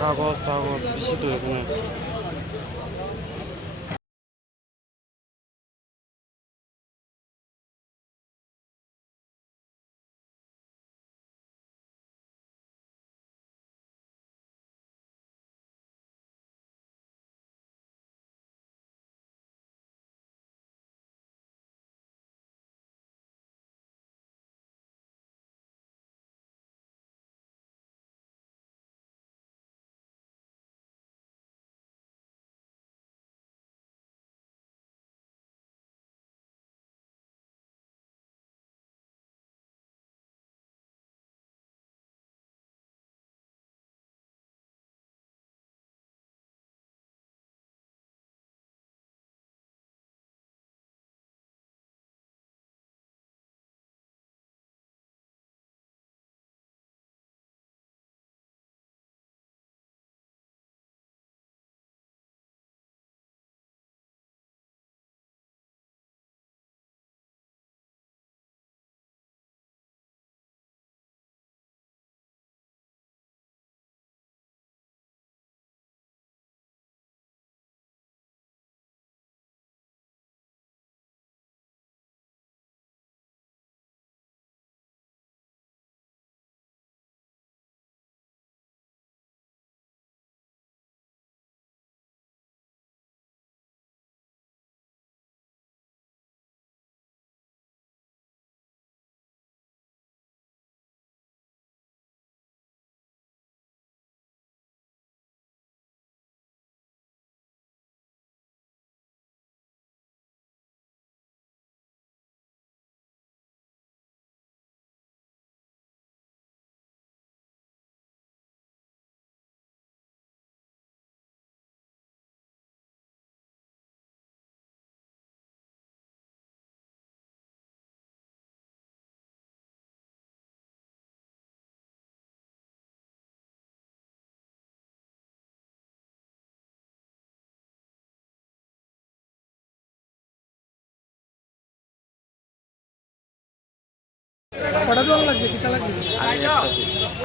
কাগজ বেশি তো এখানে।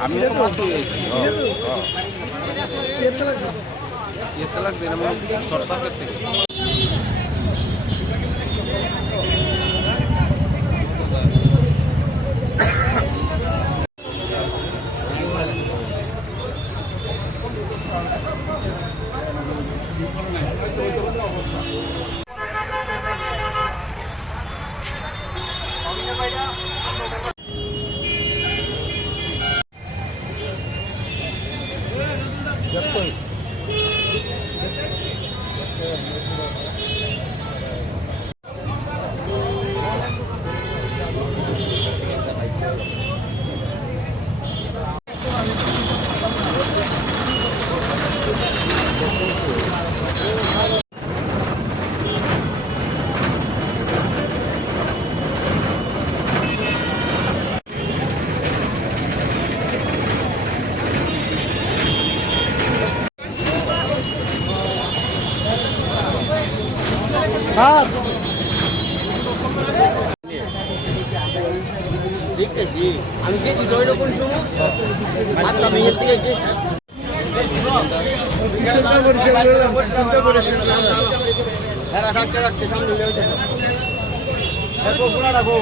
আমি শর্ট সার্কিট থেকে দেখতেছি আমি গেছি জয়নগর সময় আটটা মেয়ের থেকে গেছি থাকতে থাকতে সামনে রাখো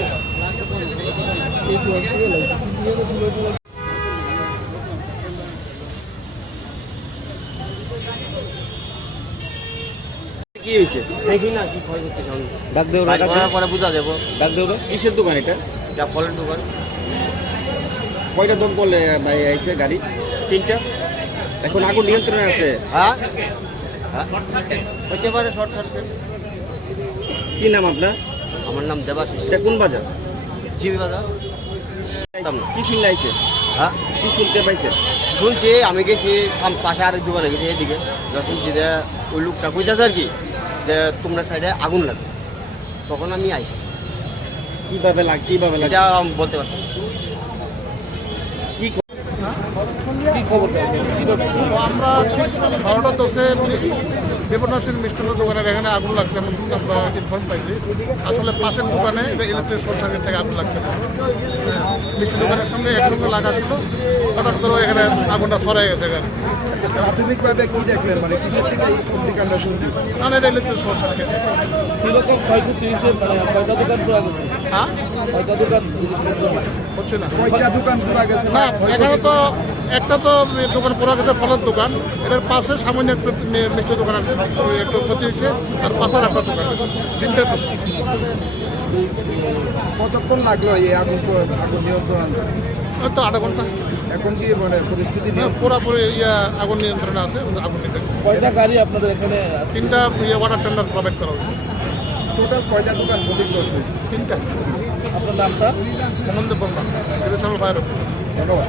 কি হয়েছে দেখি না কি ভয় করতে চাও ডাক দেও পরে বুঝা যাবো ডাক দেও কিসের দোকান এটা যা ফলের দোকান কয়টা দম করলে ভাই আইছে গাড়ি তিনটা এখন আগুন নিয়ন্ত্রণে আছে হ্যাঁ হতে পারে শর্ট সার্কিট কি নাম আপনার আমার নাম দেবাশিস এটা কোন বাজার জিবি বাজার কি শুনলে আইছে হ্যাঁ কি শুনতে পাইছে শুনছি আমি গেছি পাশে আরেক দোকানে গেছি এদিকে শুনছি যে ওই লোকটা কইতাছে আর কি যে তোমরা সাইডে আগুন লাগবে, তখন আমি আইসি। কিভাবে এটা বলতে পারতাম। কি খবর? আমরা ঠিক 12:10 দেবনাথের মিষ্টান্ন দোকানের এখানে আগুন লাগছে এমন আমরা ইনফর্ম পাইছি। আসলে পাশের দোকানে এটা ইলেকট্রিক শর্ট সার্কিট থেকে আগুন লাগছে। মিষ্টি দোকানের সঙ্গে একসঙ্গে লাগা ছিল, হঠাৎ করে এখানে আগুনটা ছড়াই গেছে এখানে। প্রাথমিকভাবে কি দেখলেন, মানে কিসের থেকে এই অগ্নিকাণ্ডটা শুনতে? কারণ এটা ইলেকট্রিক শর্ট সার্কিট। কিরকম ক্ষয়ক্ষতি হয়েছে? মানে কয়টা দোকান পুরা গেছে? হ্যাঁ, কয়টা দোকান হচ্ছে না। কয়টা দোকান পুরা গেছে? না, এখানে তো একটা তো দোকান পুরা গেছে, ফলের দোকান। এটার পাশে সামান্য একটু মিষ্টি দোকান একটু ক্ষতি হয়েছে, আর পাশের একটা দোকান, 3টে দোকান। কতক্ষণ লাগলো এই আগুন নিয়ন্ত্রণ আনতে? হয়তো 8 ঘন্টা। এখন কি মানে পরিস্থিতি পুরোপুরি আগুন নিয়ন্ত্রণে আছে, আগুন নিতে। কয়টা গাড়ি আপনাদের এখানে? 3টা ওয়াটার টেন্ডার প্রোভাইড করা হয়েছে। টোটাল কয়টা দোকান ক্ষতিগ্রস্ত হয়েছে? 3টা। আপনার নামটা? হেমন্ত বর্মা, ফায়ার। ধন্যবাদ।